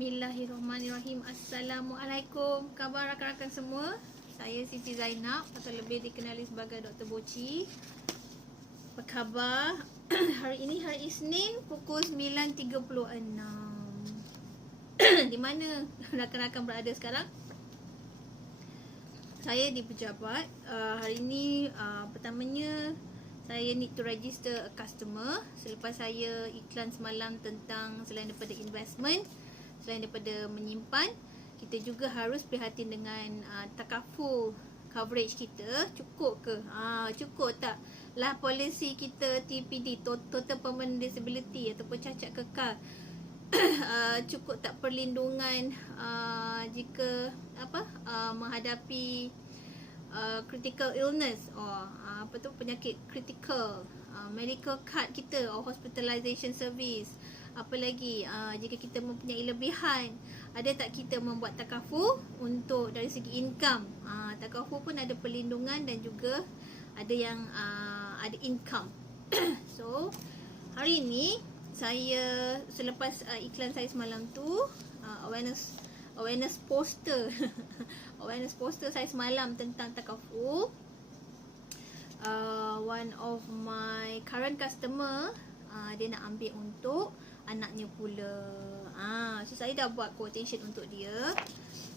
Bismillahirrahmanirrahim. Assalamualaikum. Khabar rakan-rakan semua? Saya Siti Zainab atau lebih dikenali sebagai Dr. Boci. Apa khabar? Hari ini hari Isnin pukul 9.36. Di mana rakan-rakan berada sekarang? Saya di pejabat. Hari ini pertamanya saya need to register a customer. Selepas saya iklan semalam tentang selain daripada investment, selain daripada menyimpan, kita juga harus prihatin dengan takaful coverage kita. Cukup ke? Cukup tak? Lah polisi kita TPD, Total Permanent Disability ataupun cacat kekal, cukup tak perlindungan jika menghadapi critical illness penyakit critical, medical card kita hospitalization service. Apa lagi jika kita mempunyai lebihan, ada tak kita membuat takaful untuk dari segi income? Takaful pun ada perlindungan dan juga ada yang ada income. So hari ini saya selepas iklan saya semalam tu, awareness poster awareness poster saya semalam tentang takaful, one of my current customer, dia nak ambil untuk anaknya pula. So saya dah buat quotation untuk dia.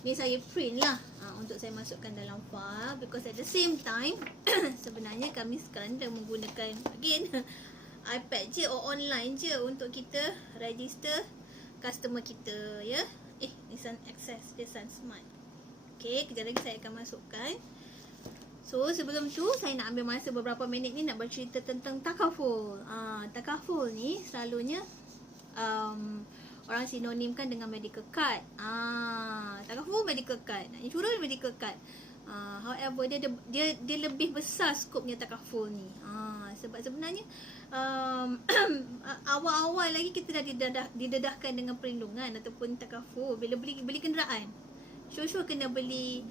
Ni saya print lah untuk saya masukkan dalam file, because at the same time sebenarnya kami sekarang dah menggunakan again iPad je online je untuk kita register customer kita, ya. Nissan Access, Nissan Smart. Okay, kejap lagi saya akan masukkan. So sebelum tu saya nak ambil masa beberapa minit ni nak bercerita tentang takaful. Takaful ni selalunya orang sinonimkan dengan medical card. Takaful medical card, insurans medical card. However dia lebih besar skopnya takaful ni. Sebab sebenarnya awal-awal lagi kita dah didedahkan dengan perlindungan ataupun takaful bila beli kenderaan. Sure kena beli,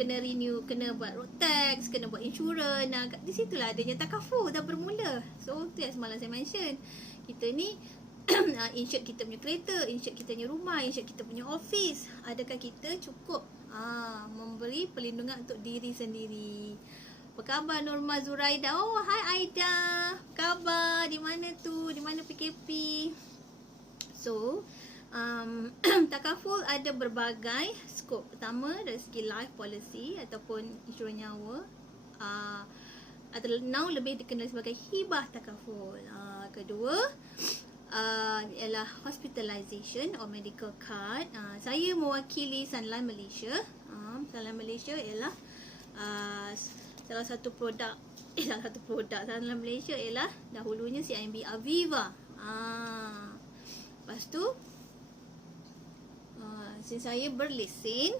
kena renew, kena buat road tax, kena buat insurans. Di situlah adanya takaful dah bermula. So tu yang semalam saya mention. Kita ni insured kita punya kereta, insured kita punya rumah, insured kita punya office. Adakah kita cukup memberi perlindungan untuk diri sendiri? Apa khabar Norma Zuraida? Oh, hai Aida. Apa khabar? Di mana tu? Di mana PKP? So takaful ada berbagai skop. Pertama dari segi life policy ataupun insurans nyawa, atau now lebih dikenali sebagai hibah takaful. Kedua ialah hospitalization or medical card. Saya mewakili Sunlight Malaysia. Sunlight Malaysia ialah salah satu produk Sunlight Malaysia ialah dahulunya CIMB Aviva. Lepas tu saya berlesen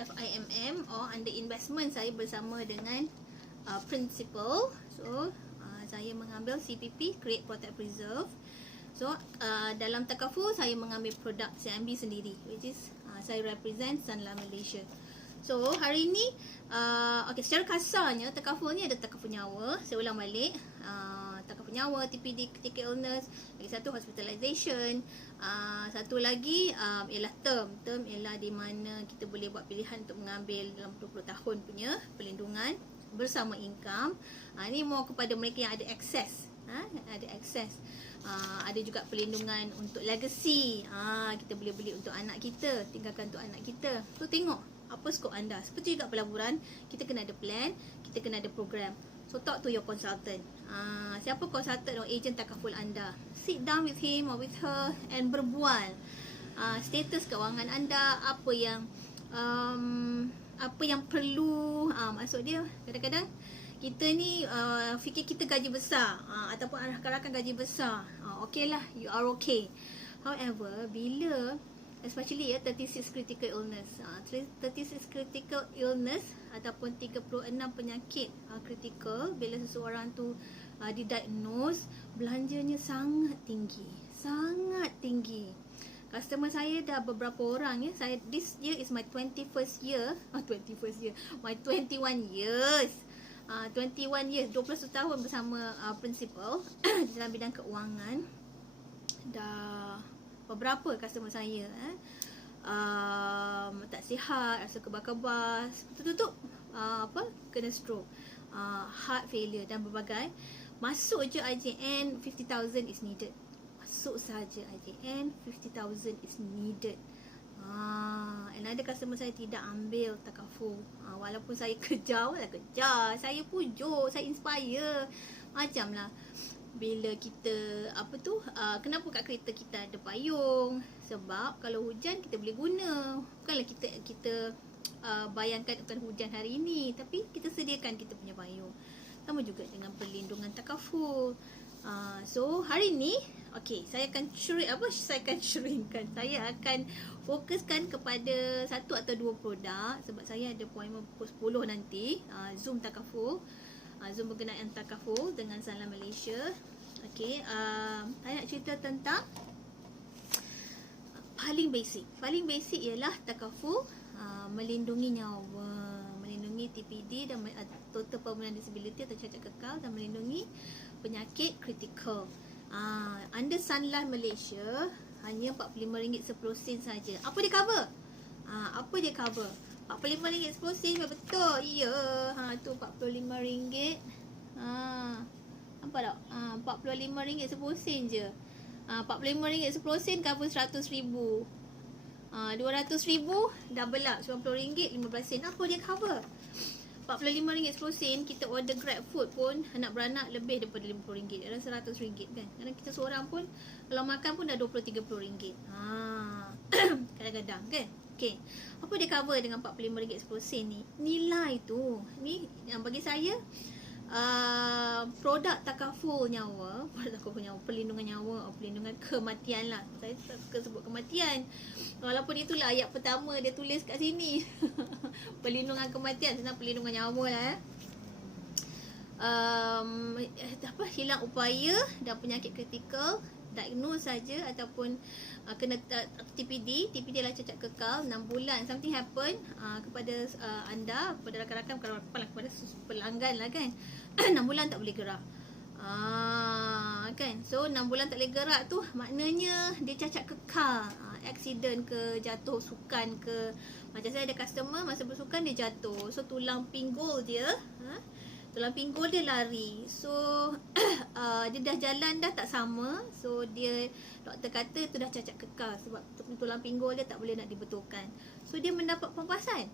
FIMM or under investment, saya bersama dengan principal. So saya mengambil CPP, Create Protect Preserve. So dalam takaful saya mengambil produk CIMB sendiri, which is saya represent Sunlight Malaysia. So hari ni secara kasarnya takaful ni ada takaful nyawa. Saya ulang balik, takaful nyawa, TPD, critical illness, lagi satu hospitalization, satu lagi ialah term ialah di mana kita boleh buat pilihan untuk mengambil dalam 20 tahun punya perlindungan bersama income. Ini more kepada mereka yang ada akses, ada juga perlindungan untuk legacy. Kita boleh beli untuk anak kita, tinggalkan untuk anak kita. So tengok apa skop anda. Seperti juga pelaburan, kita kena ada plan, kita kena ada program. So talk to your consultant. Siapa consultant atau agent takaful anda? Sit down with him or with her and berbual. Status kewangan anda, apa yang perlu. Maksud dia kadang-kadang kita ni fikir kita gaji besar, ataupun rakan-rakan gaji besar, okay lah, you are okay. However, bila especially 36 critical illness, 36 critical illness ataupun 36 penyakit critical, bila seseorang tu didiagnose, belanjanya sangat tinggi. Customer saya dah beberapa orang, ya. This year is my 21st year. My 21 years. 21 years, 21 tahun bersama principal dalam bidang keuangan. Dah beberapa customer saya tak sihat, rasa kebas-kebas, tutup kena stroke, heart failure dan berbagai. Masuk je IJN, 50,000 is needed. Masuk saja IJN, 50,000 is needed. And ada customer saya tidak ambil takaful. Walaupun saya kejar, saya pujuk, saya inspire. Macam lah bila kita kenapa kat kereta kita ada payung? Sebab kalau hujan kita boleh guna. Bukanlah kita bayangkan akan hujan hari ini, tapi kita sediakan kita punya payung. Sama juga dengan perlindungan takaful. So hari ni saya akan shuringkan. Saya akan fokuskan kepada satu atau dua produk sebab saya ada appointment pukul 10 nanti. Zoom takaful. Zoom berkenaan takaful dengan Sanlam Malaysia. Saya nak cerita tentang paling basic. Paling basic ialah takaful melindungi nyawa, melindungi TPD dan total permanent disability atau cacat kekal, dan melindungi penyakit kritikal. Under Sanlam Malaysia hanya RM45.10 saja. Apa dia cover? RM45.10 betul. Ya, tu RM45. Nampak tak? RM45.10 je. RM45.10 cover RM100,000. RM200,000 dah belak RM90.15. Apa dia cover? RM45.10 kita order Grab food pun anak beranak lebih daripada RM50. Ada RM100 kan. Kadang kita seorang pun kalau makan pun dah RM20-30. Kadang-kadang kan. Apa dia cover dengan RM45.10 ni? Nilai tu. Ni yang bagi saya produk takaful nyawa, perlindungan nyawa, perlindungan kematian lah. Saya tak suka sebut kematian, walaupun itulah ayat pertama dia tulis kat sini. Perlindungan kematian, senang perlindungan nyawa lah. Hilang upaya dan penyakit kritikal, diagnose saja ataupun kena TPD adalah cacat kekal 6 bulan, something happen kepada anda, kepada rakan-rakan, kepada pelanggan lah kan. 6 bulan tak boleh gerak. Kan. So 6 bulan tak boleh gerak tu maknanya dia cacat kekal. Accident ke, jatuh sukan ke. Macam saya ada customer masa bersukan dia jatuh. So tulang pinggul dia lari. So dia dah jalan dah tak sama. So dia, doktor kata tu dah cacat kekal sebab tulang pinggul dia tak boleh nak dibetulkan. So dia mendapat pampasan.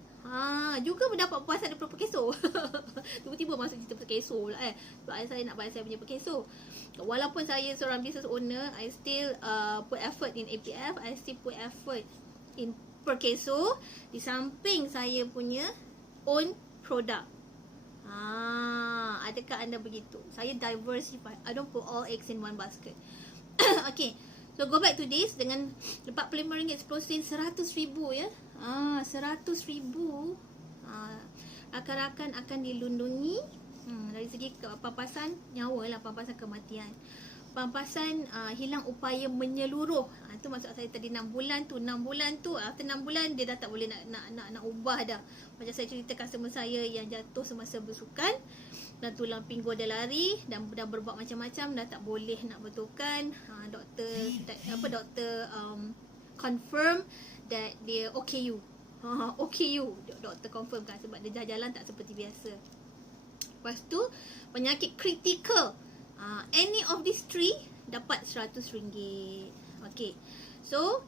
Juga mendapat pampasan daripada pekeso. Tiba-tiba masuk cerita pekeso lah sebab saya nak bayar saya punya pekeso. Walaupun saya seorang business owner, I still put effort in APF, I still put effort in pekeso di samping saya punya own product. Adakah anda begitu? Saya diversify. I don't put all eggs in one basket. So go back to this dengan RM45.10 RM100,000 ya. RM100,000 rakan-rakan akan dilindungi dari segi pampasan nyawa lah, pampasan kematian, pampasan hilang upaya menyeluruh. Itu maksud saya tadi 6 bulan tu. 6 bulan tu, after 6 bulan dia dah tak boleh nak ubah dah. Macam saya cerita customer saya yang jatuh semasa bersukan dan tulang pinggul dia lari dan dah berbuat macam-macam, dah tak boleh nak betulkan. Doktor confirm that dia OKU. Doktor confirm kan sebab dia dah jalan tak seperti biasa. Lepas tu penyakit kritikal, any of these three dapat RM100. So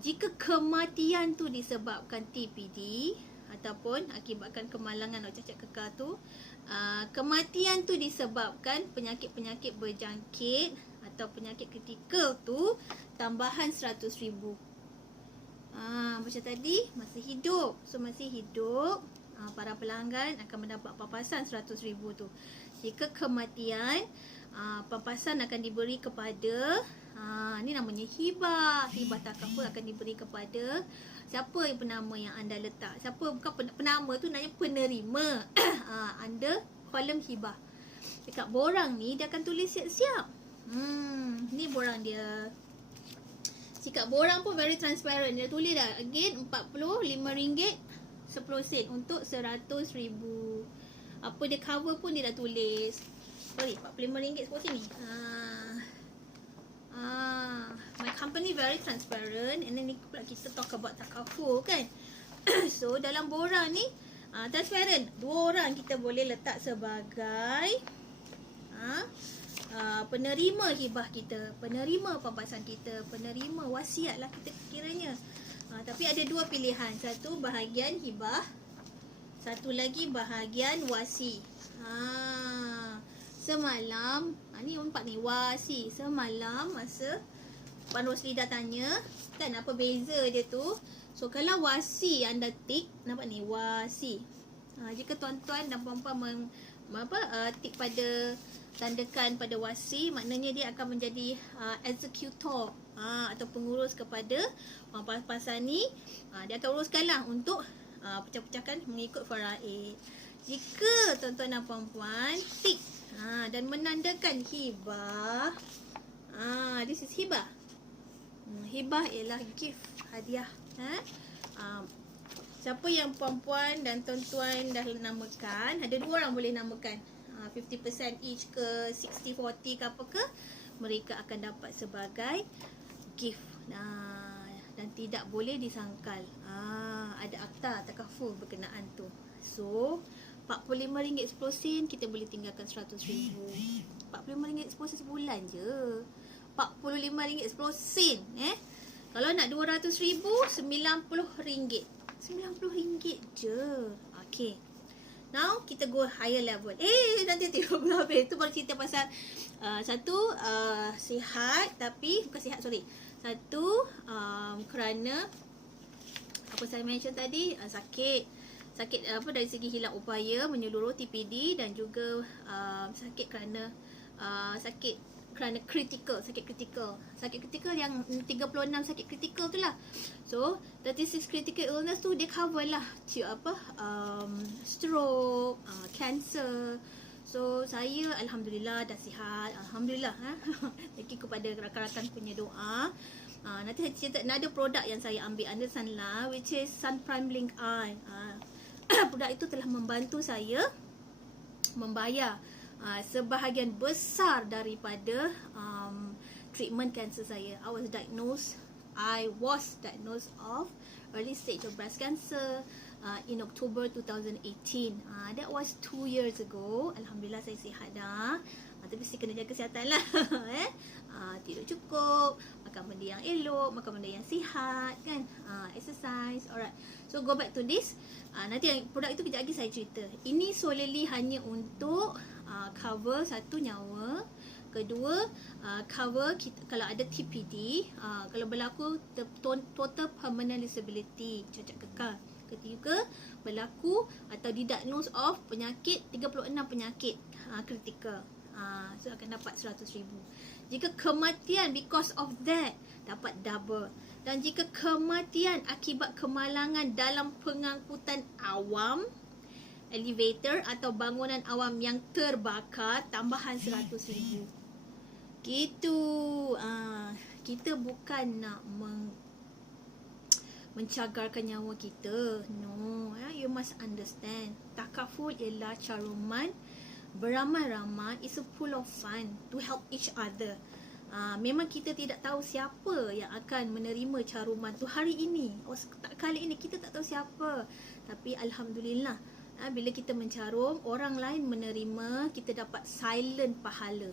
jika kematian tu disebabkan TPD ataupun akibatkan kemalangan atau cacat kekal tu, kematian tu disebabkan penyakit-penyakit berjangkit atau penyakit kritikal tu, tambahan RM100,000. Macam tadi masih hidup. So masih hidup, para pelanggan akan mendapat pampasan RM100,000 tu. Jika kematian, pampasan akan diberi kepada ni namanya hibah. Hibah takaful akan diberi kepada siapa yang penama yang anda letak. Siapa, bukan penama tu, namanya penerima. Anda kolom hibah. Dekat borang ni dia akan tulis siap-siap. Ni borang dia. Sikat borang pun very transparent. Dia tulis dah again RM45.10 untuk RM100,000. Apa dia cover pun dia dah tulis. Sorry, RM45.10 ni. My company very transparent. And then ni pula kita talk about takaful kan. So dalam borang ni transparent. 2 orang kita boleh letak sebagai penerima hibah kita, penerima pampasan kita, penerima wasiat lah kita kiranya. Tapi ada 2 pilihan. Satu bahagian hibah, satu lagi bahagian wasi. Semalam ni empat ni wasi. Semalam masa Puan Rosli dah tanya kan apa beza dia tu. So kalau wasi anda tik, nampak ni wasi. Jika tuan-tuan dan puan-puan tik pada tandakan pada wasi, maknanya dia akan menjadi executor atau pengurus kepada pampasan ni. Dia akan uruskanlah untuk pecah-pecahkan mengikut faraid. Jika tuan-tuan dan puan-puan tik dan menandakan hibah, this is hibah. Hibah ialah gift, hadiah. Siapa yang puan-puan dan tuan-tuan dah namakan, ada 2 orang boleh namakan, 50% each ke 60-40 ke apa ke, mereka akan dapat sebagai gift. Dan tidak boleh disangkal. Ada akta takaful berkenaan tu. So RM45 10 sen kita boleh tinggalkan RM100,000. RM45 10 sen sebulan je. RM45 10 sen Kalau nak RM200,000, RM90. RM90 je. Okay. Now kita go higher level. Nanti belum habis. Itu baru cerita pasal satu sihat, tapi bukan sihat, sorry. Satu kerana apa saya mention tadi, sakit dari segi hilang upaya menyeluruh TPD, dan juga sakit kerana sakit kritikal yang 36 sakit kritikal tu lah. So 36 critical illness tu dia cover lah stroke, cancer. So saya alhamdulillah dah sihat, alhamdulillah. Thank you kepada rakan-rakan punya doa. Nanti saya cerita ada produk yang saya ambil under Sunla, which is Sun Prime Link Eye. Produk itu telah membantu saya membayar sebahagian besar daripada treatment kanser saya. I was diagnosed of early stage of breast cancer in October 2018. That was 2 years ago. Alhamdulillah saya sihat dah. Tapi mesti kena jaga kesihatan lah. Tidur cukup, makan benda yang elok, makan benda yang sihat kan, exercise. Alright, so go back to this. Nanti yang produk itu kejap lagi saya cerita. Ini solely hanya untuk cover satu nyawa. Kedua, cover kita, kalau ada TPD, kalau berlaku total permanent disability, cacat kekal. Ketiga, berlaku atau didiagnose of penyakit 36 penyakit kritikal. So akan dapat RM100,000. Jika kematian because of that, dapat double. Dan jika kematian akibat kemalangan dalam pengangkutan awam, elevator atau bangunan awam yang terbakar, tambahan RM100,000. Gitu. Kita bukan nak mencagarkan nyawa kita. No, you must understand. Takaful ialah caruman beramai-ramai, is a pool of fun to help each other. Memang kita tidak tahu siapa yang akan menerima caruman tu hari ini. Kali ini kita tak tahu siapa. Tapi alhamdulillah, bila kita mencarum, orang lain menerima, kita dapat silent pahala.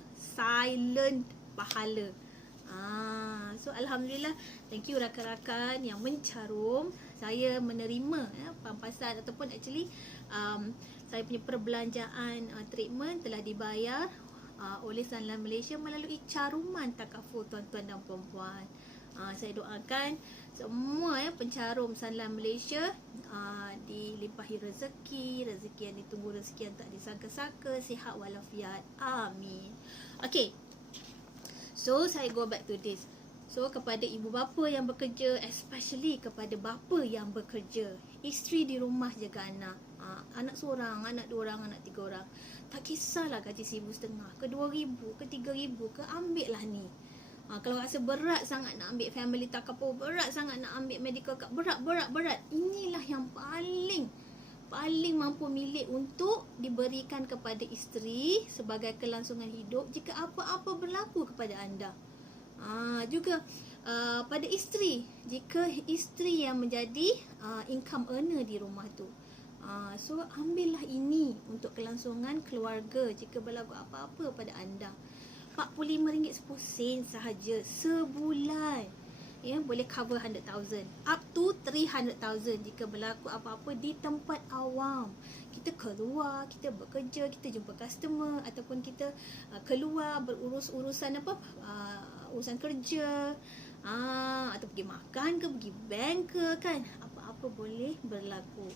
So alhamdulillah, thank you rakan-rakan yang mencarum. Saya menerima pampasan ataupun actually saya punya perbelanjaan treatment telah dibayar oleh Sanlam Malaysia melalui caruman takaful tuan-tuan dan puan-puan. Saya doakan semua pencarum Sanlam Malaysia dilimpahi rezeki yang ditunggu, rezeki yang tak disangka-sangka, sihat walafiat. Amin. Okay. So saya go back to this. So kepada ibu bapa yang bekerja, especially kepada bapa yang bekerja, isteri di rumah jaga anak, anak seorang, anak 2 orang, anak 3 orang, tak kisahlah gaji RM1,500 ke RM2,000 ke RM3,000 ke, ambil lah ni. Kalau rasa berat sangat nak ambil family takaful, berat sangat nak ambil medical card, berat, inilah yang paling mampu milik untuk diberikan kepada isteri sebagai kelangsungan hidup jika apa-apa berlaku kepada anda. Juga pada isteri, jika isteri yang menjadi income earner di rumah tu, so ambillah ini untuk kelangsungan keluarga jika berlaku apa-apa pada anda. RM45.10 sahaja sebulan. Ya, boleh cover 100,000 up to 300,000 jika berlaku apa-apa di tempat awam. Kita keluar, kita bekerja, kita jumpa customer, ataupun kita keluar berurus-urusan urusan kerja, atau pergi makan ke, pergi bank ke, kan, apa-apa boleh berlaku.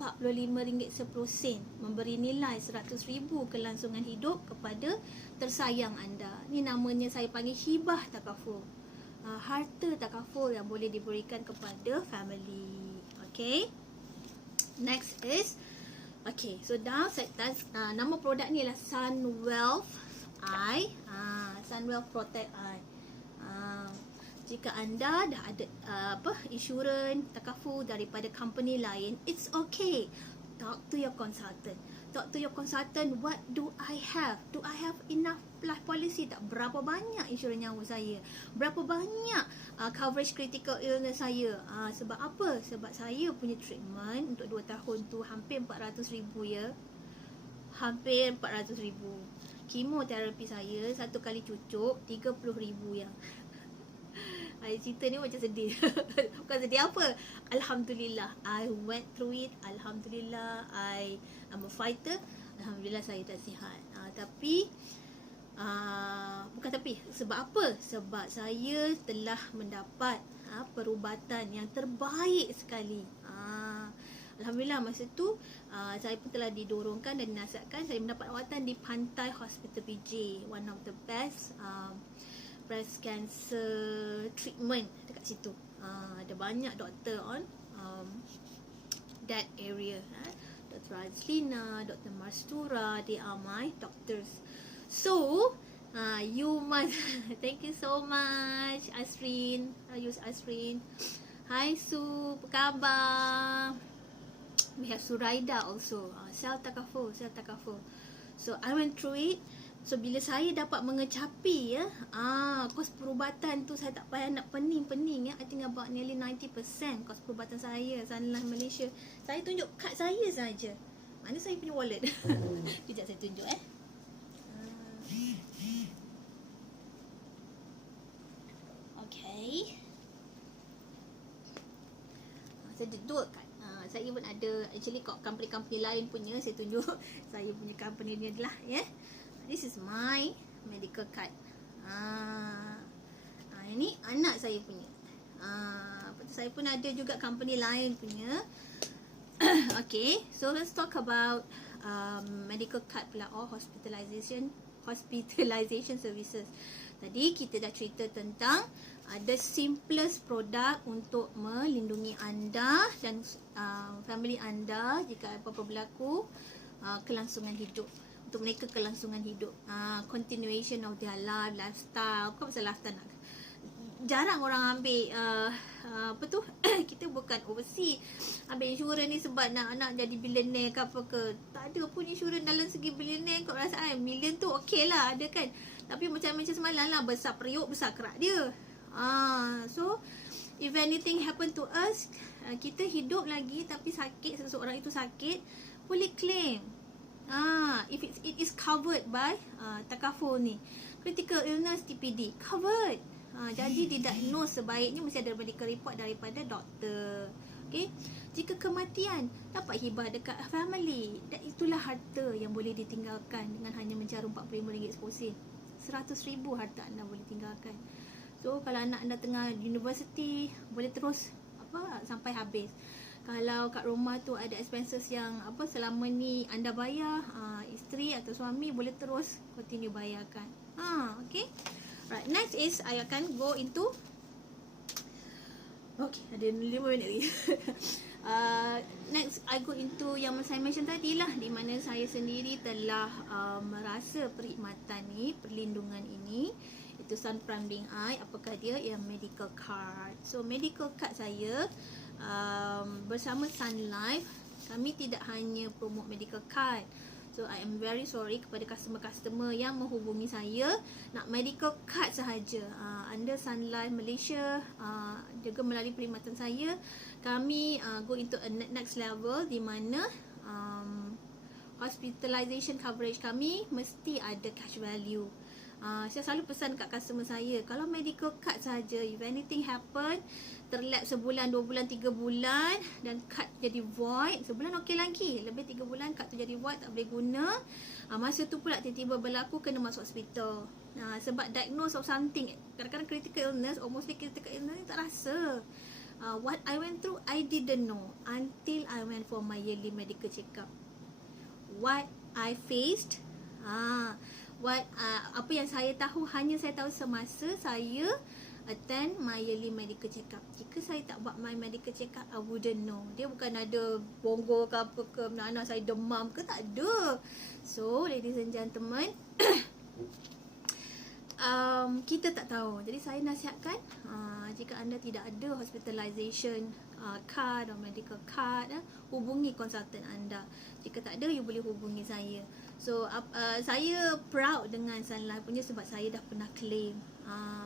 RM45.10 memberi nilai RM100,000 kelangsungan hidup kepada tersayang anda. Ni namanya saya panggil hibah takaful. Harta takaful yang boleh diberikan kepada family. Okay. Next is, okay, so now nama produk ni ialah Sunwealth Eye. Sunwealth Protect Eye. Jika anda dah ada insurans takaful daripada company lain, it's okay. Talk to your consultant. Talk to your consultant, what do I have? Do I have enough life policy tak? Berapa banyak insurans nyawa saya? Berapa banyak coverage critical illness saya? Sebab apa? Sebab saya punya treatment untuk 2 tahun tu hampir RM400,000 ya. Hampir RM400,000. Kemoterapi saya satu kali cucuk RM30,000 yang. Cerita ni macam sedih. Bukan sedih apa. Alhamdulillah, I went through it. Alhamdulillah, I'm a fighter. Alhamdulillah saya dah sihat. Sebab apa? Sebab saya telah mendapat perubatan yang terbaik sekali. Alhamdulillah masa tu saya pun telah didorongkan dan dinasihatkan. Saya mendapat rawatan di Pantai Hospital PJ, one of the best breast cancer treatment dekat situ. Ada banyak doktor on that area. Dr. Azlina, Dr. Mastura, they are my doctors. So you must thank you so much Asrin. I use Asrin. Hi Su, apa khabar? We have Suraida also. Sel takaful. So I went through it. So bila saya dapat mengecapi kos perubatan tu, saya tak payah nak pening-pening ya. I think about nearly 90% kos perubatan saya sana Malaysia. Saya tunjuk kad saya saja. Mana saya punya wallet? Sekejap saya tunjuk Okay. Saya duduk kat saya pun ada actually company-company lain punya saya tunjuk. Saya punya company ni adalah this is my medical card. Ini anak saya punya. Saya pun ada juga company lain punya. Okay, so let's talk about medical card pula, or hospitalization services. Tadi kita dah cerita tentang the simplest produk untuk melindungi anda dan family anda jika apa-apa berlaku, kelangsungan hidup. Untuk mereka kelangsungan hidup, continuation of their lifestyle. Bukan pasal lifestyle nak. Jarang orang ambil kita bukan overseas ambil insurans ni sebab nak jadi billionaire ke apa ke. Tak ada pun insurans dalam segi billionaire. Kau rasa million tu okey lah, ada kan. Tapi macam semalam lah, besar periuk, besar kerak dia. So if anything happen to us, kita hidup lagi tapi sakit, seseorang itu sakit, boleh claim. If it is covered by takaful ni, critical illness TPD covered. Jadi didiagnose sebaiknya mesti ada medical report daripada doktor. Okay. Jika kematian, dapat hibah dekat family. Dan itulah harta yang boleh ditinggalkan dengan hanya mencarum RM45.10. RM100,000 harta anda boleh tinggalkan. So kalau anak anda tengah university, boleh terus sampai habis. Kalau kat rumah tu ada expenses yang selama ni anda bayar, isteri atau suami boleh terus continue bayarkan. Okay. Right, next is I akan go into ada 5 minit lagi. Next I go into yang saya mention tadi lah, di mana saya sendiri telah merasa perkhidmatan ni, perlindungan ini. Itu Sun Prime Link Eye. Apakah dia? Yang medical card. So medical card saya bersama Sun Life, kami tidak hanya promote medical card. So I am very sorry kepada customer-customer yang menghubungi saya nak medical card sahaja. Under Sun Life Malaysia, juga melalui perkhidmatan saya, kami go into a next level di mana hospitalization coverage kami mesti ada cash value. Saya selalu pesan kat customer saya, kalau medical card saja, if anything happen, terlap sebulan, 2 bulan, 3 bulan dan card jadi void, sebulan okey lagi, lebih 3 bulan card tu jadi void, tak boleh guna, masa tu pula tiba-tiba berlaku kena masuk hospital. Sebab diagnose of something, kadang-kadang critical illness, almost critical illness tak rasa. What I went through, I didn't know until I went for my yearly medical check-up. What I faced, apa yang saya tahu, hanya saya tahu semasa saya attend my yearly medical check-up. Jika saya tak buat my medical check-up, I wouldn't know. Dia bukan ada bonggol ke apa ke, anak saya demam ke, tak ada. So, ladies and gentlemen, kita tak tahu. Jadi saya nasihatkan, jika anda tidak ada hospitalization card atau medical card, hubungi konsultan anda. Jika tak ada, you boleh hubungi saya. So saya proud dengan Sun Life punya sebab saya dah pernah claim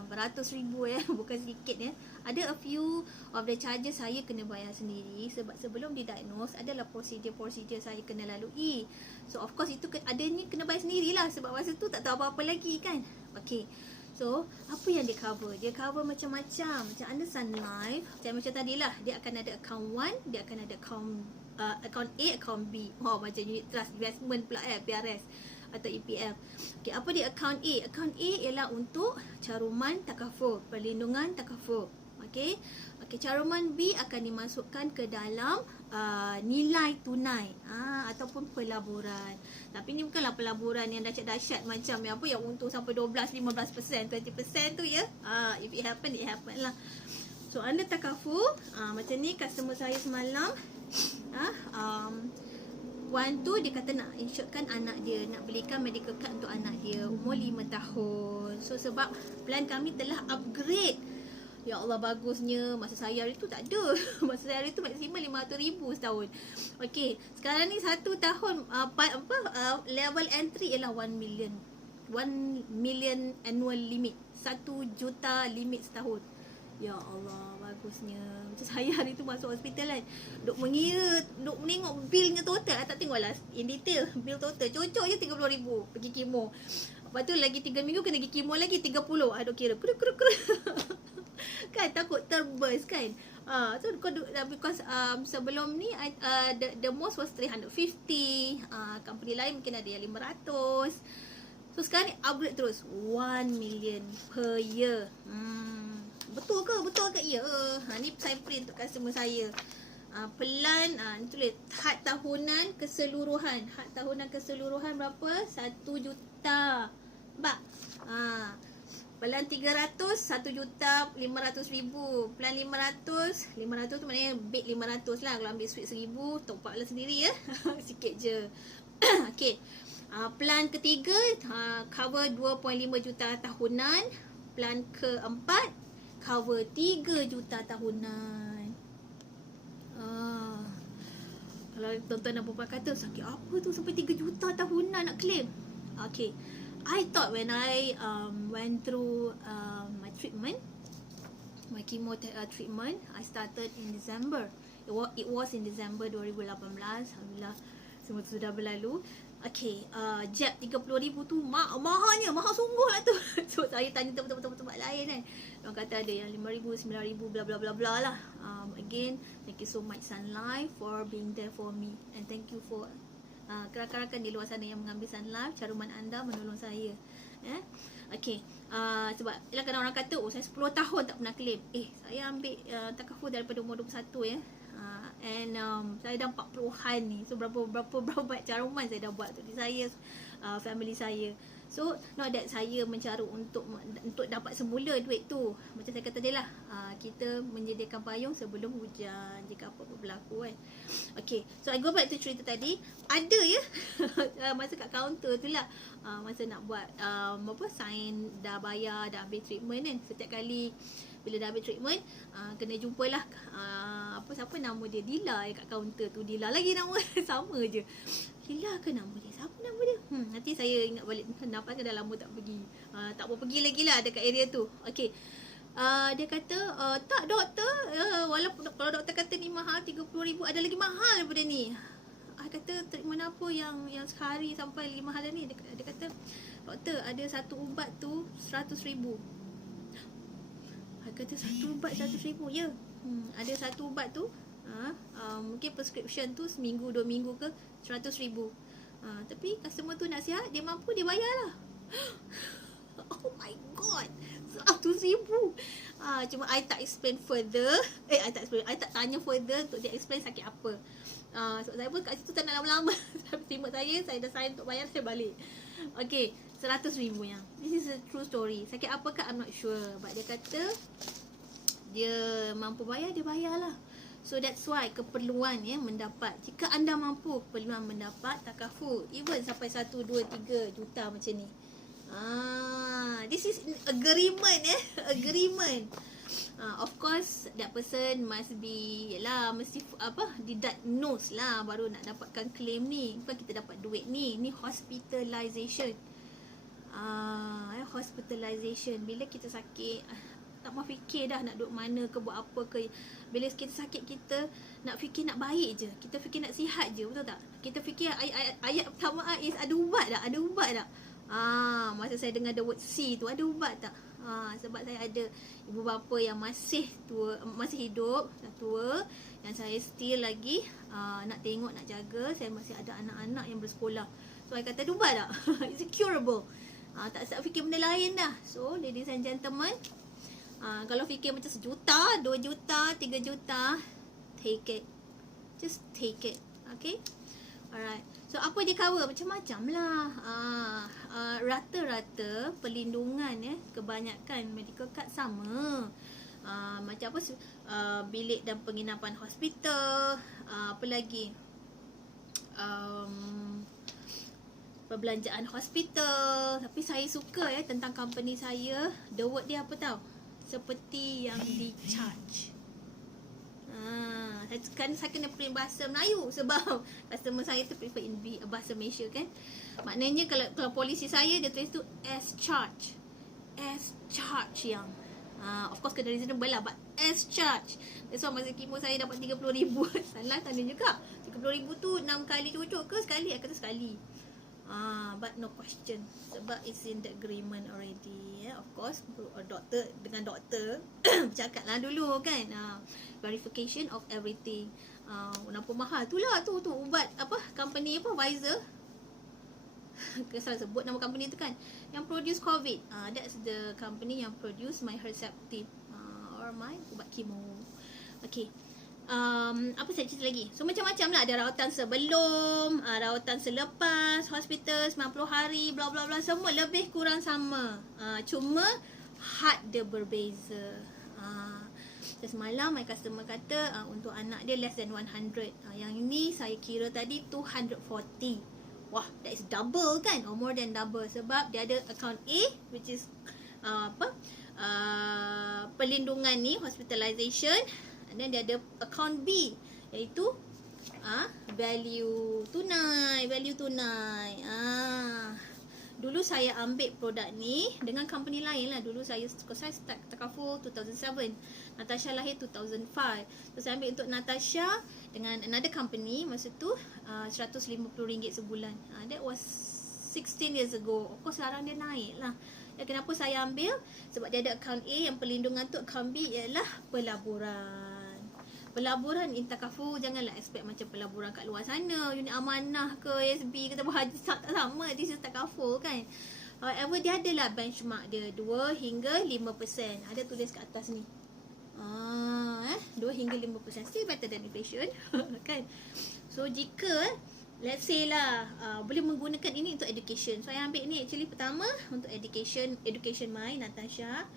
beratus ribu bukan sedikit Ada a few of the charges saya kena bayar sendiri sebab sebelum didiagnose adalah prosedur saya kena lalui. So of course itu adanya kena bayar sendirilah sebab masa tu tak tahu apa-apa lagi kan. Okay, so apa yang dia cover? Dia cover macam-macam. Macam anda Sun Life, macam tadilah, dia akan ada account 1, dia akan ada account A, account B. Macam unit trust investment pula PRS atau EPF. Okay, apa dia account A? Account A ialah untuk caruman takaful, perlindungan takaful. Okay, caruman B akan dimasukkan ke dalam nilai tunai ataupun pelaburan. Tapi ni bukanlah pelaburan yang dahsyat-dahsyat macam yang untung sampai 12, 15%, 20% tu ya. If it happen, it happen lah. So anda takaful, macam ni customer saya semalam, one tu dia kata nak insurekan anak dia, nak belikan medical card untuk anak dia, umur 5 tahun. So sebab plan kami telah upgrade. Ya Allah, bagusnya. Masa saya hari tu tak ada. Masa saya hari tu maksimum 500,000 setahun. Okey, sekarang ni 1 tahun level entry ialah 1 million. 1 million annual limit. 1 juta limit setahun. Ya Allah, bagusnya. Macam saya hari tu masuk hospital kan, duk mengira, duk menengok billnya total. Tak tengoklah in detail bill total. Cocok je 30,000 pergi kemo. Lepas tu lagi 3 minggu kena pergi kemo lagi 30. Duk kira kru. Kan takut terburst kan. So because sebelum ni the most was 350. Company lain mungkin ada yang 500. So sekarang ni upgrade terus 1 million per year. Betul ke? Ya. Ni saya print untuk customer saya. Pelan tulis had tahunan keseluruhan. Had tahunan keseluruhan berapa? 1 juta. Nampak? Pelan 300, 1,500,000. Pelan 500 tu maknanya bed 500 lah. Kalau ambil suite 1,000, top up lah sendiri ya. Sikit je. Okay. Plan ketiga cover 2.5 juta tahunan. Plan keempat cover 3 juta tahunan. Kalau tuan-tuan dan puan kata sakit apa tu sampai 3 juta tahunan nak claim. Okay, I thought when I went through my treatment, my chemo treatment, I started in December. It was in December 2018. Alhamdulillah, semua tu sudah berlalu. Okay, jab 30,000 tu mahal sungguh lah tu. So saya tanya tempat-tempat lain kan. Orang kata ada yang 5,000, 9,000 bla bla bla bla lah. Again, thank you so much Sun Life for being there for me, and thank you for rakan-rakan di luar sana yang mengambil Sun Life. Caruman anda menolong saya. Okay, sebab kadang orang kata saya 10 tahun tak pernah claim. Saya ambil takaful daripada umur 21 ya. And saya dah 40-an ni. So berapa banyak caruman saya dah buat untuk saya, family saya. So not that saya mencaru untuk dapat semula duit tu. Macam saya kata dia lah, kita menyediakan payung sebelum hujan jika apa-apa berlaku kan. Okay, so I go back to cerita tadi. Ada ya masa kat kaunter tu lah, masa nak buat sign dah bayar, dah ambil treatment kan. Setiap kali Bila dah habis treatment, kena jumpalah siapa nama dia, Dila kat kaunter tu. Dila lagi nama sama je. Dila ke nama dia? Siapa nama dia? Nanti saya ingat balik. Kenapa dah lama tak pergi. Tak mau pergi lagi lah dekat area tu. Okay. Dia kata, tak doktor, walaupun kalau doktor kata ni mahal 30,000, ada lagi mahal daripada ni. Kata treatment apa yang sehari sampai 5 hari ni. Dia kata, doktor, ada satu ubat tu 100,000. Kata satu ubat 100,000. Ya, ada satu ubat tu, mungkin prescription tu seminggu 2 minggu ke 100,000. Tapi customer tu nak sihat, dia mampu, dia bayar lah. Oh my god, 100,000. Cuma I tak explain further. I tak tanya further untuk dia explain sakit apa. So saya pun kat situ tak nak lama-lama. Terima saya dah sign untuk bayar, saya balik. Okay, 100,000 yang. This is a true story. Sakit apakah I'm not sure, but dia kata dia mampu bayar, dia bayarlah. So that's why keperluan mendapat. Jika anda mampu, keperluan mendapat takaful, even sampai 1, 2, 3 juta macam ni. This is agreement agreement. Of course that person must be mesti didiagnose lah baru nak dapatkan claim ni. Bukan kita dapat duit ni hospitalization. Hospitalization bila kita sakit, tak mau fikir dah nak duduk mana ke, buat apa ke. Bila kita sakit, kita nak fikir nak baik je, kita fikir nak sihat je, betul tak? Kita fikir ayat pertama is ada ubat tak? Ada ubat tak? Masa saya dengar the word C tu, ada ubat tak? Sebab saya ada ibu bapa yang masih tua, masih hidup, dah tua, yang saya still lagi nak tengok, nak jaga. Saya masih ada anak-anak yang bersekolah. So saya kata, ada ubat tak? It's curable. Tak fikir benda lain dah. So ladies and gentlemen, kalau fikir macam 1 juta, 2 juta, 3 juta, take it. Just take it. Okay? Alright. So apa dia cover? Macam-macam lah. Rata-rata perlindungan kebanyakan medical card sama. Macam apa, bilik dan penginapan hospital, apa lagi, perbelanjaan hospital. Tapi saya suka tentang company saya, the word dia apa tahu? Seperti yang di-charge. Saya kena print bahasa Melayu sebab customer saya tu prefer in bahasa Malaysia kan. Maknanya kalau polisi saya, dia tulis tu as charge. As charge yang of course kena reasonable lah, but as charge. That's why masa kemo saya dapat 30,000. Salah tanya juga, 30,000 tu 6 kali cucuk ke sekali? Saya kata sekali. But no question, sebab it's in the agreement already. Of course doktor dengan doktor bercakap lah dulu kan, verification of everything. Kenapa mahal tu lah, tu ubat apa, company apa, Pfizer. Salah sebut nama company tu kan, yang produce COVID. That's the company yang produce my Herceptin, or my ubat kemo. Okay. Apa saya cerita lagi? So macam-macam lah. Ada rawatan sebelum, rawatan selepas hospital, 90 hari, bla bla bla. Semua lebih kurang sama. Cuma had dia berbeza. Semalam my customer kata untuk anak dia less than 100. Yang ini saya kira tadi 240. Wah, that is double kan? Or more than double. Sebab dia ada account A, which is perlindungan ni, hospitalization. And then dia ada account B, iaitu value tunai. Dulu saya ambil produk ni dengan company lain lah. Dulu saya start Takaful 2007. Natasha lahir 2005. So saya ambil untuk Natasha dengan another company. Masa tu RM150 sebulan. That was 16 years ago. Of course sekarang dia naik lah. Kenapa saya ambil? Sebab dia ada account A, yang perlindungan tu account B ialah pelaburan. Pelaburan Intakafu, janganlah expect macam pelaburan kat luar sana, unit amanah ke SB ke Haji, tak sama. This is Takafu kan. However, dia adalah benchmark dia 2 hingga 5%. Ada tulis kat atas ni. 2 hingga 5%. Still better than inflation kan. So jika let's say lah boleh menggunakan ini untuk education. So saya ambil ni actually pertama untuk education my Natasha.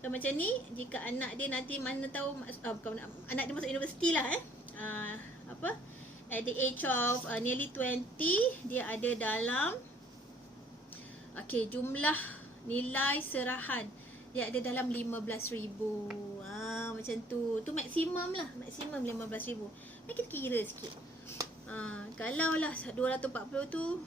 So macam ni, jika anak dia nanti mana tahu bukan anak dia masuk universiti lah at the age of nearly 20, dia ada dalam jumlah nilai serahan dia ada dalam 15,000. Macam tu. Tu maksimum lah. Maksimum 15,000. Ni kita kira sikit. Kalau lah 240 tu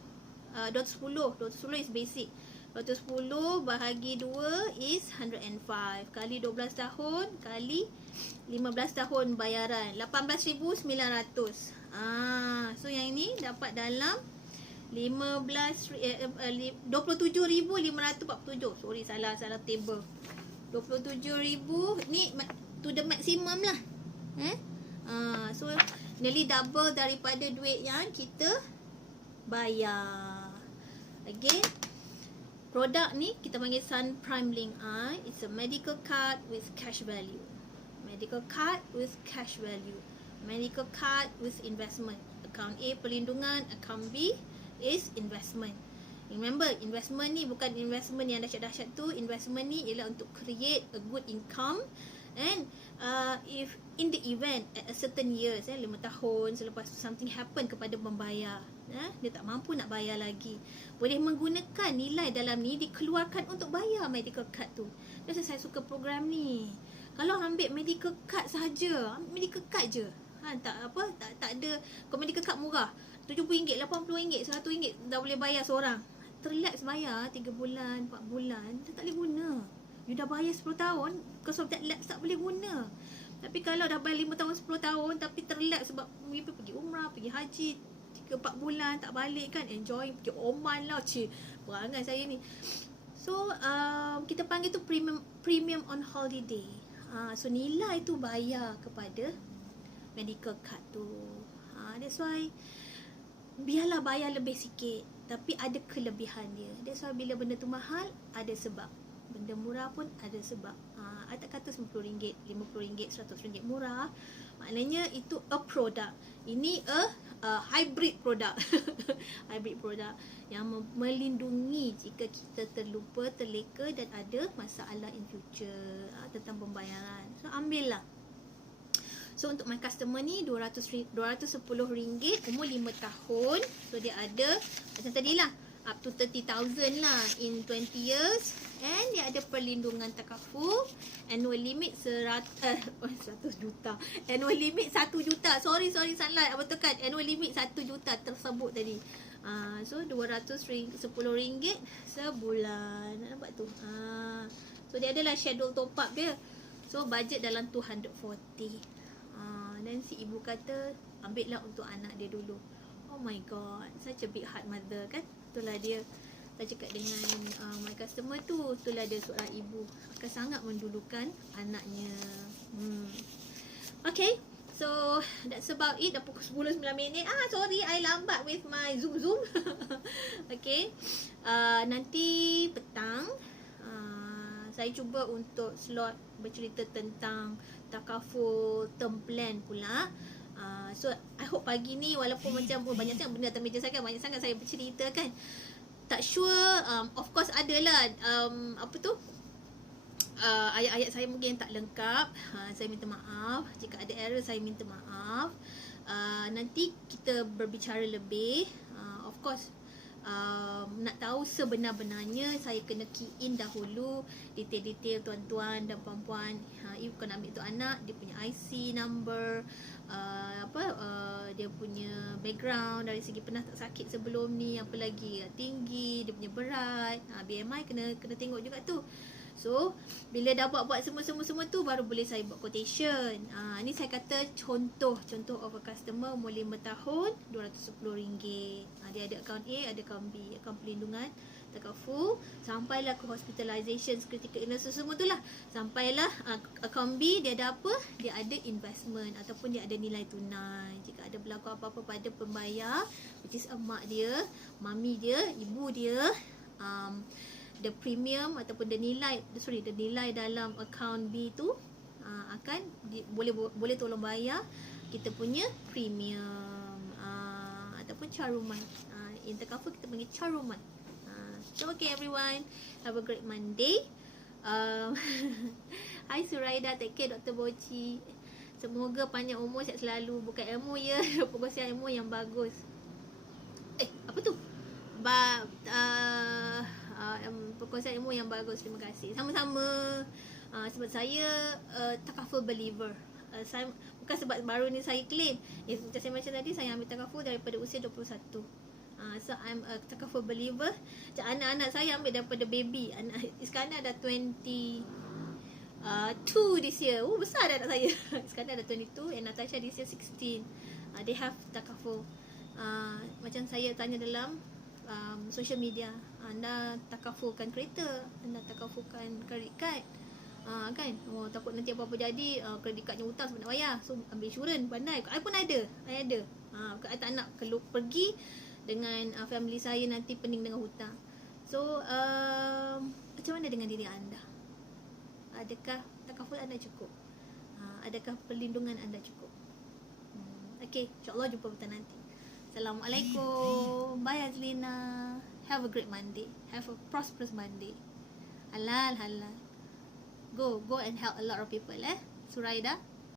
210 is basic. 210 bahagi 2 is 105. Kali 12 tahun kali 15 tahun bayaran 18,900. So yang ini dapat dalam 27,547. Sorry, salah table. 27,000 ni to the maximum lah. So nearly double daripada duit yang kita bayar. Again, produk ni kita panggil Sun Prime Link I. It's a medical card with cash value. Medical card with cash value. Medical card with investment. Account A perlindungan, account B is investment. Remember, investment ni bukan investment yang dahsyat-dahsyat tu. Investment ni ialah untuk create a good income. And if in the event at a certain years 5 tahun selepas something happen kepada pembayar, dia tak mampu nak bayar lagi, boleh menggunakan nilai dalam ni dikeluarkan untuk bayar medical card tu. That's why saya suka program ni. Kalau ambil medical card sahaja, ambil medical card je. Tak ada. Kalau medical card murah, RM70, RM80, RM100 dah boleh bayar seorang. Terlapse bayar 3 bulan, 4 bulan, dah tak boleh guna. You dah bayar 10 tahun, because of that lapse tak boleh guna. Tapi kalau dah bayar 5 tahun, 10 tahun tapi terlapse sebab maybe pergi umrah, pergi haji 3-4 bulan tak balik kan, enjoy, pergi Oman lah, perangai saya ni. So kita panggil tu premium on holiday. So nilai tu bayar kepada medical card tu. That's why biarlah bayar lebih sikit, tapi ada kelebihan dia. That's why bila benda tu mahal, ada sebab. Benda murah pun ada sebab. I tak kata RM10, RM50, RM100 murah. Maknanya itu a product. Ini a hybrid product. Hybrid product yang melindungi jika kita terlupa, terleka dan ada masalah in future tentang pembayaran. So ambillah. So untuk my customer ni RM210, umur 5 tahun. So dia ada macam tadilah, up to 30,000 lah in 20 years. And dia ada perlindungan takaful. Annual limit 100 juta. Annual limit 1 juta. Sorry salah. Betulkan annual limit 1 juta tersebut tadi. So RM210 sebulan. Nampak tu. So dia adalah schedule top up dia. So budget dalam 240. Dan si ibu kata, ambil lah untuk anak dia dulu. Oh my god, such a big heart mother kan. Itulah dia. Saya cakap dengan my customer tu, itulah dia seorang ibu akan sangat mendulukan anaknya. Okay, so that's about it. Dah pukul 10:09. Sorry, I lambat with my zoom. Okay, nanti petang saya cuba untuk slot bercerita tentang takaful term plan pula. So I hope pagi ni walaupun macam banyak sangat benda atas meja saya kan, banyak sangat saya bercerita kan, tak sure, of course adalah ayat-ayat saya mungkin tak lengkap. Saya minta maaf jika ada error, saya minta maaf. Nanti kita berbicara lebih. Of course nak tahu sebenar-benarnya, saya kena key in dahulu detail-detail tuan-tuan dan puan-puan. Ibu kena ambil tu anak, dia punya IC number, dia punya background dari segi pernah tak sakit sebelum ni, apa lagi, tinggi, dia punya berat, BMI kena tengok juga tu. So bila dah buat semua tu, baru boleh saya buat quotation. Ni saya kata contoh of a customer umur 5 tahun, RM210. Dia ada account A, ada account B, account perlindungan takaful, sampailah ke hospitalization, critical illness, semua tu lah. Sampailah account B, dia ada apa? Dia ada investment ataupun dia ada nilai tunai. Jika ada berlaku apa-apa pada pembayar, which is mak dia, mami dia, ibu dia, the premium ataupun the nilai dalam account B tu akan boleh tolong bayar kita punya premium ataupun caruman. In takaful kita panggil caruman. So okay everyone, have a great Monday. Hi Suraida, take care Dr. Boci. Semoga panjang umur, sihat selalu. Bukan ilmu ya, perkongsian ilmu yang bagus. Apa tu? kongsian ilmu yang bagus. Terima kasih. Sama-sama. Sebab saya takaful believer. Saya bukan sebab baru ni saya claim. Macam saya macam tadi, saya ambil takaful daripada usia 21. So I'm a takaful believer. Anak-anak saya ambil daripada baby. Iskandar dah 22 this year. Besar dah anak saya. Iskandar dah 22 and Natasha this year 16. They have takaful. Macam saya tanya dalam social media, anda takafulkan kereta, anda takafulkan credit card, kan? Takut nanti apa-apa jadi, credit cardnya hutang sebab nak bayar, so ambil insurans. Pandai. I pun ada. I tak nak kalau pergi dengan family saya nanti pening dengan hutang. So macam mana dengan diri anda? Adakah takaful anda cukup? Adakah perlindungan anda cukup? Okay, insyaAllah jumpa kita nanti. Assalamualaikum. Bye Azlina. Have a great Monday. Have a prosperous Monday. Halal. Go and help a lot of people. Suraida.